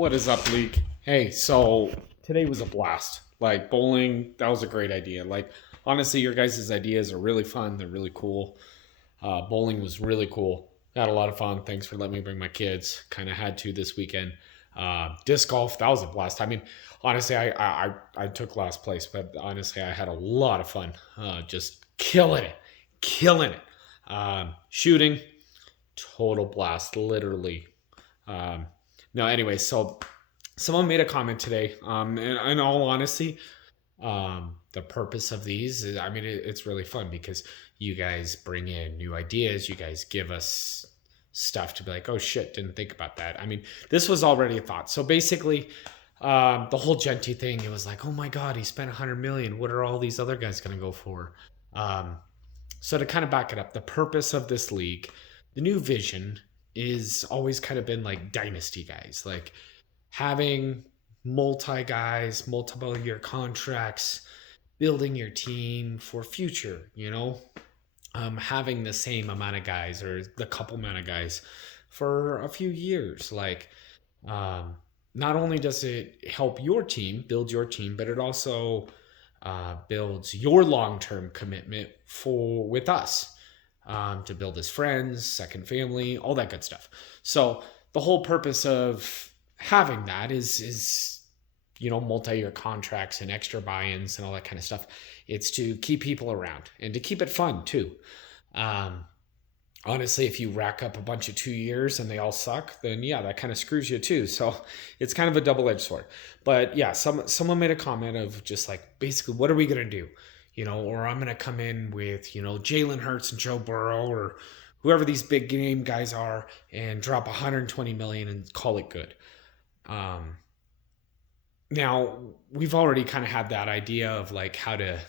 What is up, Leak? Hey, so today was a blast. Like bowling, that was a great idea. Like honestly, your guys' ideas are really fun. They're really cool. Bowling was really cool. Had a lot of fun. Thanks for letting me bring my kids. Kind of had to this weekend. Disc golf, that was a blast. I mean, honestly, I took last place, but honestly, I had a lot of fun. Just killing it. Shooting, total blast, literally. Um, no, anyway, so someone made a comment today. And in all honesty, the purpose of these is, I mean, it's really fun because you guys bring in new ideas. You guys give us stuff to be like, oh shit, didn't think about that. I mean, this was already a thought. So basically, the whole Genty thing, it was like, oh my God, he spent 100 million. What are all these other guys going to go for? Um, so to kind of back it up, the purpose of this league, the new vision is always kind of been like dynasty guys, like having multi guys, multiple year contracts, building your team for future, having the same amount of guys or the couple amount of guys for a few years. Like, um, not only does it help your team, build your team, but it also builds your long-term commitment for with us to build as friends, second family, all that good stuff. So the whole purpose of having that is multi-year contracts and extra buy-ins and all that kind of stuff. It's to keep people around and to keep it fun too. Um, Honestly, if you rack up a bunch of 2 years and they all suck, then yeah, that kind of screws you too. So it's kind of a double-edged sword. But yeah, someone made a comment of just like basically, what are we gonna do? Or I'm gonna come in with Jalen Hurts and Joe Burrow or whoever these big game guys are and drop 120 million and call it good. Um, Now we've already kind of had that idea of like how to.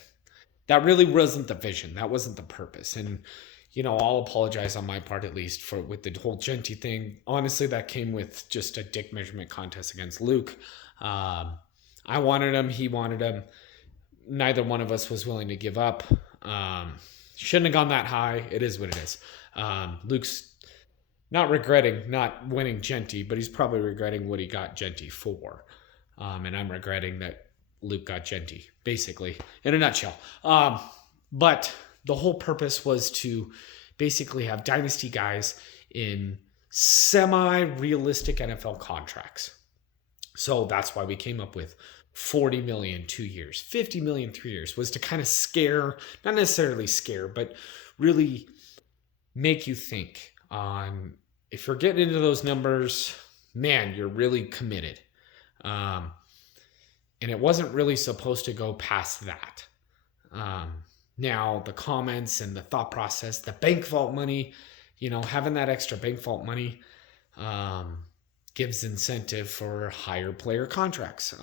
That really wasn't the vision. That wasn't the purpose. And I'll apologize on my part at least for with the whole Genty thing. Honestly, that came with just a dick measurement contest against Luke. I wanted him. He wanted him. Neither one of us was willing to give up. Shouldn't have gone that high. It is what it is. Luke's not regretting not winning Genty, but he's probably regretting what he got Genty for. And I'm regretting that Luke got Genty, basically, in a nutshell. But the whole purpose was to basically have dynasty guys in semi-realistic NFL contracts. So that's why we came up with 40 million 2 years, 50 million 3 years, was to kind of scare, not necessarily scare, but really make you think on if you're getting into those numbers, man, you're really committed. Um, and it wasn't really supposed to go past that. Now, the comments and the thought process, the bank vault money, having that extra bank vault money um, gives incentive for higher player contracts.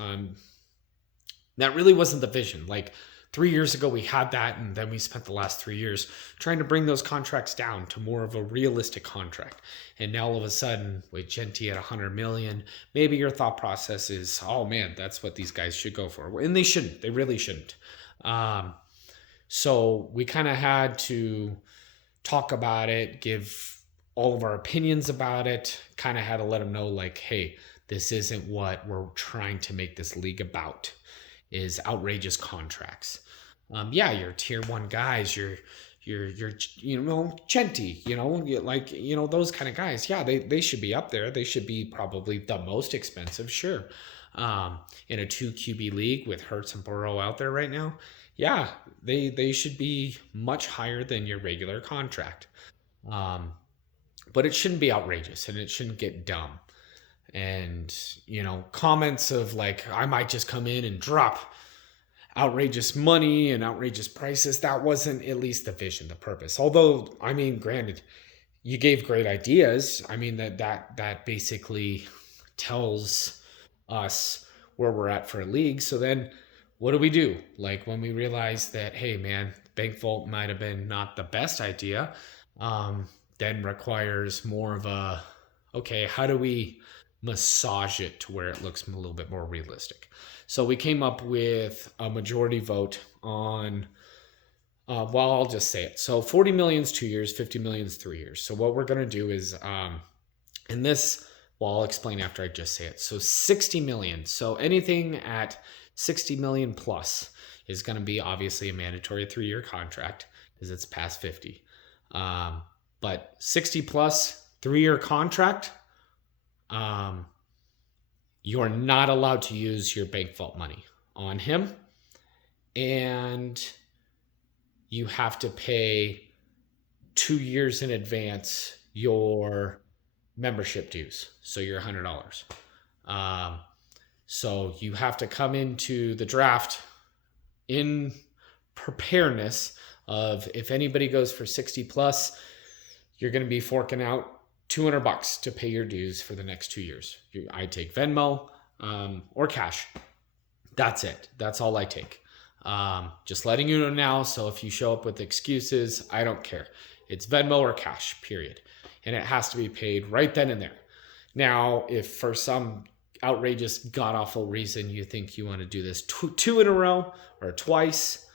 That really wasn't the vision. Like 3 years ago, we had that, and then we spent the last 3 years trying to bring those contracts down to more of a realistic contract. And now all of a sudden, with Genty at 100 million, maybe your thought process is, oh man, that's what these guys should go for. And they shouldn't. They really shouldn't. So we kind of had to talk about it, give all of our opinions about it, kind of had to let them know like, hey, this isn't what we're trying to make this league about, is outrageous contracts. Yeah, you're tier one guys, you're Genty, those kind of guys. Yeah, they should be up there. They should be probably the most expensive, sure. In a 2 QB league with Hurts and Burrow out there right now, yeah, they should be much higher than your regular contract. Um, but it shouldn't be outrageous and it shouldn't get dumb. And, comments of like, I might just come in and drop outrageous money and outrageous prices. That wasn't at least the vision, the purpose. Although, I mean, granted, you gave great ideas. I mean, that basically tells us where we're at for a league. So then what do we do? Like when we realize that, hey man, bank vault might have been not the best idea, um, then requires more of a, okay, how do we massage it to where it looks a little bit more realistic? So we came up with a majority vote on, well, I'll just say it. So 40 million is 2 years, 50 million is 3 years. So what we're going to do is, in this Well, I'll explain after I just say it. So 60 million. So anything at 60 million plus is going to be obviously a mandatory 3-year contract because it's past 50. But 60 plus 3-year contract, you're not allowed to use your bank vault money on him. And you have to pay 2 years in advance your membership dues. So you're $100. So you have to come into the draft in preparedness of if anybody goes for 60 plus, you're going to be forking out $200 to pay your dues for the next 2 years. I take Venmo or cash. That's it. That's all I take. Just letting you know now. So if you show up with excuses, I don't care. It's Venmo or cash, period. And it has to be paid right then and there. Now, if for some outrageous, god-awful reason you think you want to do this two in a row or twice,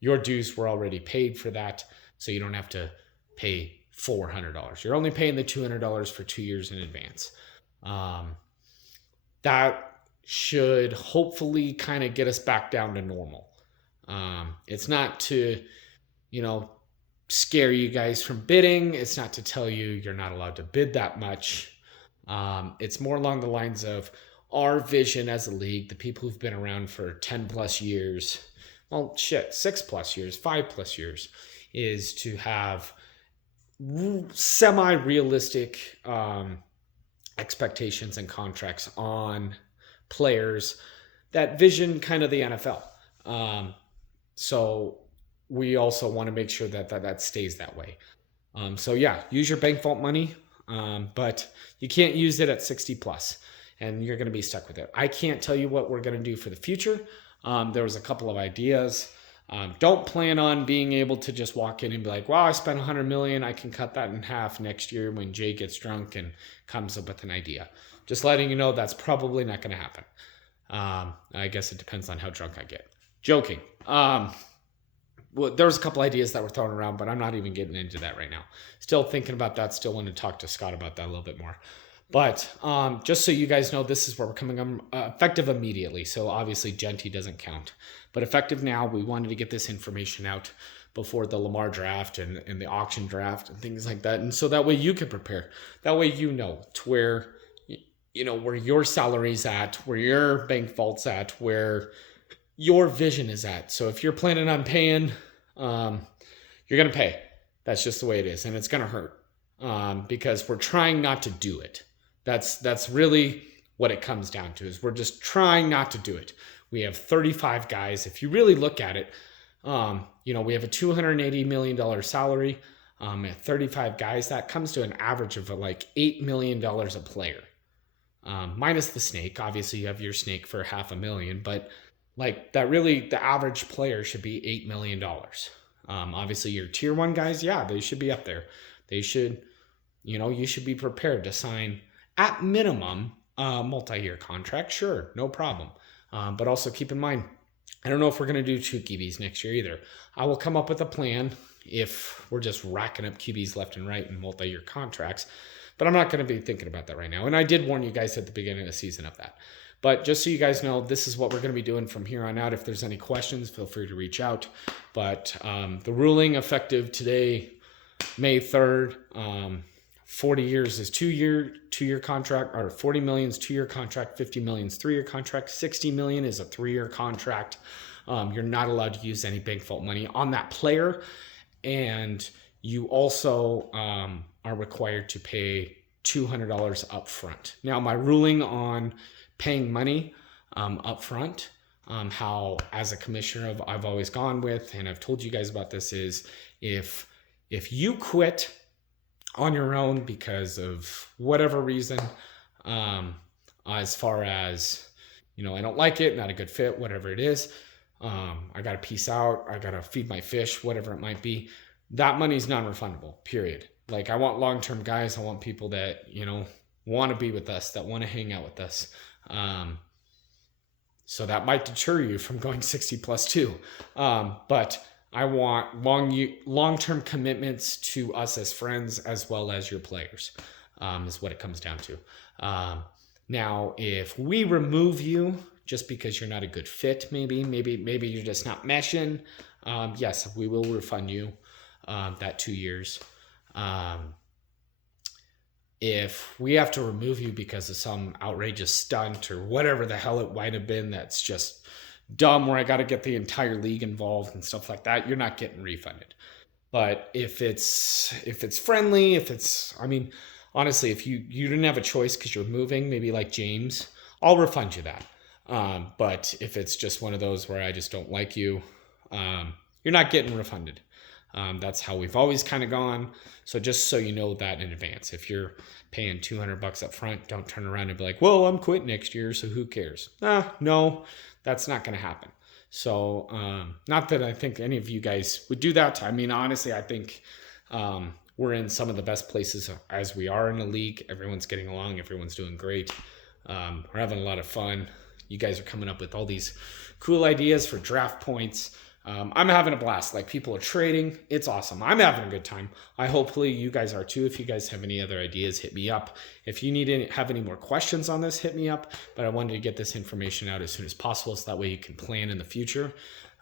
your dues were already paid for that, so you don't have to pay $400. You're only paying the $200 for 2 years in advance. That should hopefully kind of get us back down to normal. It's not to, scare you guys from bidding. It's not to tell you you're not allowed to bid that much. It's more along the lines of our vision as a league, the people who've been around for 10 plus years, 6 plus years, 5 plus years, is to have semi-realistic expectations and contracts on players that vision kind of the NFL. So we also want to make sure that stays that way. So yeah, use your bank vault money, but you can't use it at 60 plus, and you're going to be stuck with it. I can't tell you what we're going to do for the future. There was a couple of ideas. Don't plan on being able to just walk in and be like, wow, I spent $100 million. I can cut that in half next year when Jay gets drunk and comes up with an idea. Just letting you know that's probably not going to happen. I guess it depends on how drunk I get. Joking. Well, there was a couple ideas that were thrown around, but I'm not even getting into that right now. Still thinking about that. Still want to talk to Scott about that a little bit more. But just so you guys know, this is where we're coming effective immediately. So obviously Genty doesn't count. But effective now, we wanted to get this information out before the Lamar draft and the auction draft and things like that. And so that way you can prepare. That way to where, where your salary's at, where your bank vault's at, where your vision is at. So if you're planning on paying, you're going to pay. That's just the way it is. And it's going to hurt because we're trying not to do it. That's really what it comes down to, is we're just trying not to do it. We have 35 guys. If you really look at it, we have a $280 million salary at 35 guys. That comes to an average of like $8 million a player, minus the snake. Obviously, you have your snake for $500,000, but like that, really, the average player should be $8 million. Obviously, your tier 1 guys, yeah, they should be up there. They should, you should be prepared to sign at minimum a multi-year contract. Sure, no problem. But also keep in mind, I don't know if we're going to do 2 QBs next year either. I will come up with a plan if we're just racking up QBs left and right in multi-year contracts. But I'm not going to be thinking about that right now. And I did warn you guys at the beginning of the season of that. But just so you guys know, this is what we're going to be doing from here on out. If there's any questions, feel free to reach out. But the ruling effective today, May 3rd, 40 years is 2-year contract, or 40 million is 2-year contract, 50 million is 3-year contract, 60 million is a 3-year contract. You're not allowed to use any bank vault money on that player. And you also are required to pay $200 up front. Now, my ruling on paying money up front, how as a commissioner I've always gone with, and I've told you guys about this, is if you quit on your own because of whatever reason, as far as, I don't like it, not a good fit, whatever it is, I got to peace out, I got to feed my fish, whatever it might be, that money's non-refundable, period. Like, I want long-term guys. I want people that, want to be with us, that want to hang out with us. So that might deter you from going 60 plus too. But I want long-term commitments to us as friends as well as your players. is what it comes down to. Now, if we remove you just because you're not a good fit, maybe you're just not meshing, yes, we will refund you that 2 years. If we have to remove you because of some outrageous stunt or whatever the hell it might have been that's just dumb, where I got to get the entire league involved and stuff like that, you're not getting refunded. But if it's friendly, I mean, honestly, if you didn't have a choice because you're moving, maybe like James, I'll refund you that. But if it's just one of those where I just don't like you, you're not getting refunded. That's how we've always kind of gone. So just so you know that in advance, if you're paying $200 up front, don't turn around and be like, well, I'm quitting next year, so who cares? No, that's not going to happen. So not that I think any of you guys would do that. I mean, honestly, I think we're in some of the best places as we are in the league. Everyone's getting along. Everyone's doing great. We're having a lot of fun. You guys are coming up with all these cool ideas for draft points. I'm having a blast. Like, people are trading. It's awesome. I'm having a good time. Hopefully you guys are too. If you guys have any other ideas, hit me up. If you have any more questions on this, hit me up. But I wanted to get this information out as soon as possible, so that way you can plan in the future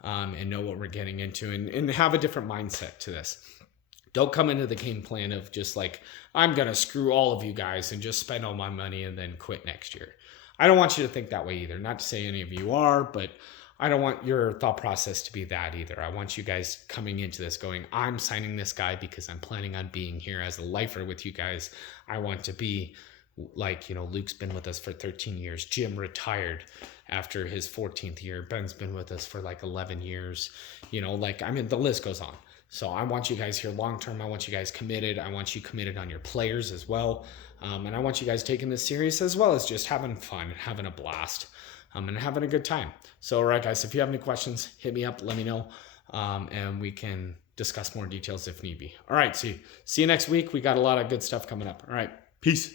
and know what we're getting into and have a different mindset to this. Don't come into the game plan of just like, I'm going to screw all of you guys and just spend all my money and then quit next year. I don't want you to think that way either. Not to say any of you are, but I don't want your thought process to be that either. I want you guys coming into this going, I'm signing this guy because I'm planning on being here as a lifer with you guys. I want to be like, Luke's been with us for 13 years. Jim retired after his 14th year. Ben's been with us for like 11 years. The list goes on. So I want you guys here long-term. I want you guys committed. I want you committed on your players as well. And I want you guys taking this serious as well as just having fun, having a blast. And having a good time. So, all right, guys, if you have any questions, hit me up, let me know, and we can discuss more details if need be. All right, see you next week. We got a lot of good stuff coming up. All right, peace.